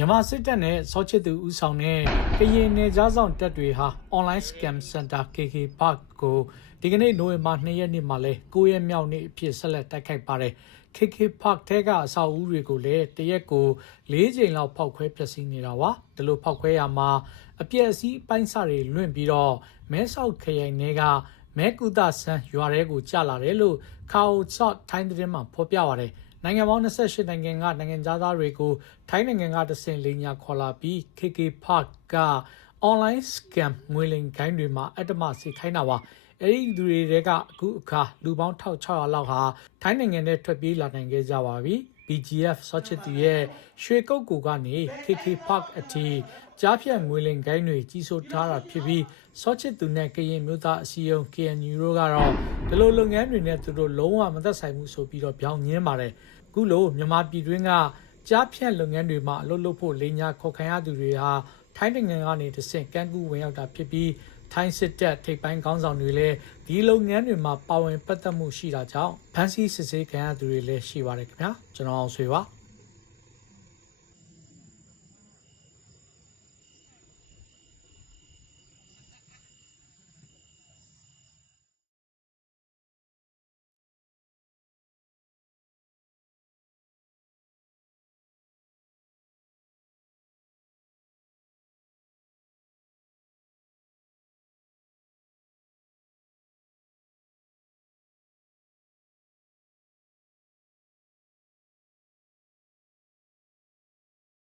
မြန်မာစစ်တပ်နဲ့စောချစ်သူဦးဆောင်တဲ့ကရင်နယ်ကြားဆောင်တပ်တွေဟာ online scam center KK Park ကိုဒီကနေ့နိုဝင်ဘာ2ရက်နေ့မှာလဲ9ရက်မြောက်နေ့အဖြစ်ဆက်လက်တိုက်ခိုက်ပါတယ် KK Park ထဲကအဆောက်အဦတွေကိုလည်းတရက်ကို၄ချိန်လောက်ဖောက်ခွဲဖျက်ဆီးနေတာပါဒီလိုဖောက်ခွဲရမှာအပြည့်အစည်းအပိုင်းစာတွေလွင့်ပြီးတော့မဲဆောက်ခရိုင်တွေက မဲကုသဆန်းရွာထဲကိုကျလာတယ်လို့ခါအိုဆော့ထိုင်းသတင်းမှာဖော်ပြပါတယ်နိုင်ငံပေါင်း28နိုင်ငံကနိုင်ငံသားတွေကိုထိုင်းနိုင်ငံကတဆင့်လိန်ညာခေါ်လာပြီး KK Park က online scam ငွေလိမ်ခိုင်းတွေမှာအတ္တမစီခိုင်းတာပါအဲ့ဒီသူတွေတွေကအခုအခါလူပေါင်း1600လောက်ဟာထိုင်းနိုင်ငံနဲ့ထွက်ပြေးလာနိုင်ခဲ့ကြပါပြီ BGF ဆော့ချစ်တီရဲ့ရွှေကုတ်ကူကနေ KK Park အထိကြားဖြတ်ငွေလိမ်ကိုင်းတွေကြီးစိုးထားတာဖြစ်ပြီးဆော့ချစ်သူနဲ့ကရင်မျိုးသားအစည်းအရုံး KNU တို့ကတော့ဒီလိုလုပ်ငန်းတွေနဲ့သူတို့လုံးဝမသက်ဆိုင်ဘူးဆိုပြီးတော့ပြောင်းညင်းပါတယ်အခုလိုမြန်မာပြည်တွင်းကကြားဖြတ်လုပ်ငန်းတွေမှာအလုပ်လုပ်ဖို့လိန်ညာခေါ်ခံရသူတွေဟာ ထိုင်းနိုင်ငံကနေတဆင့်ကန့်ကူဝင်ရောက်တာဖြစ်ပြီးထိုင်းစစ်တပ်ထိပ်ပိုင်းခေါင်းဆောင်တွေလည်းဒီလုပ်ငန်းတွေမှာပါဝင်ပတ်သက်မှုရှိတာကြောင့်ဖမ်းဆီးစစ်ဆေးခံရသူတွေလည်းရှိပါတယ်ခင်ဗျာကျွန်တော်အောင်ဆွေပါ